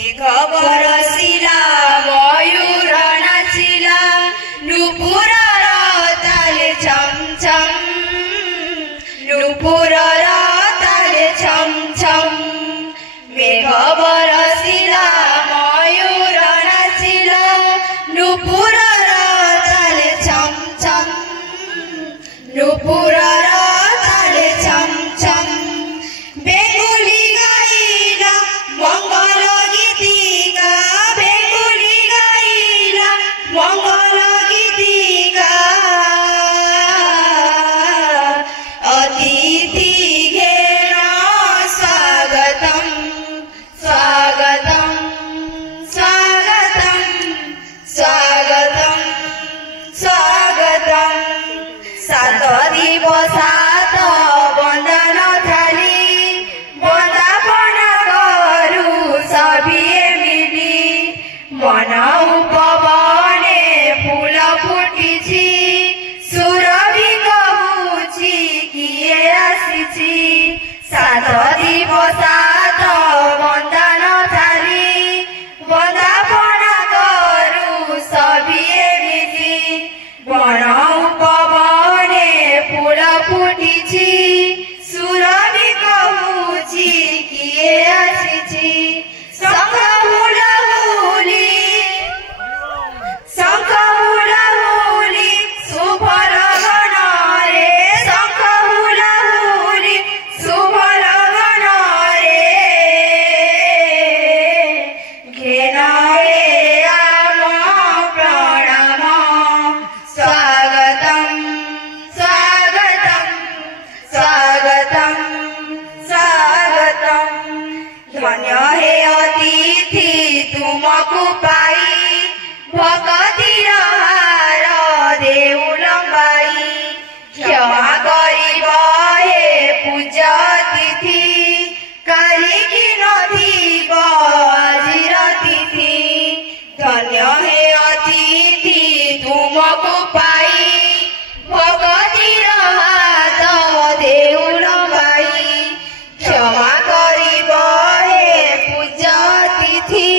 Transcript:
बरसिला मयूर नाचिला नुपुर ताले छम छम नुपुर ताले छम छम मेघ बरसिला मयूर नाचिला नुपुर ताले छम छम नुपुर ताले छम छम बेगुली गाइला मंगल गीतिका बेगुली गाइला मंगल गीतिका अतिथि घेन स्वागतम स्वागतम स्वागतम स्वागतम स्वागतम सात दिवसात बंदन थाली बंदापना करू सभिए मिली मन उपवने फूल फुटिछि सुरभि कहुछि किए आसिछि सात दिवसात बंदन थाली बंदापना करू सभिए मिली मन उपवने फूल फुटिछि सुरभि कहुछि किए आसिछि शंख हुलहुली शुभ लगन रे शंख हुलहुली शुभ लगन रे घेन रे आम प्रणाम स्वागतम स्वागतम स्वागतम स्वागतम धन्य हे अतिथि तुमको पाई भक्तिर हार देउल बाई क्षमा गरिब हे पूज्य अतिथि कालिकी नथिब आजिर तिथि धन्य हे अतिथि तुमको पाई भक्तिर हात देउल बाई क्षमा गरिब हे पूज्य अतिथि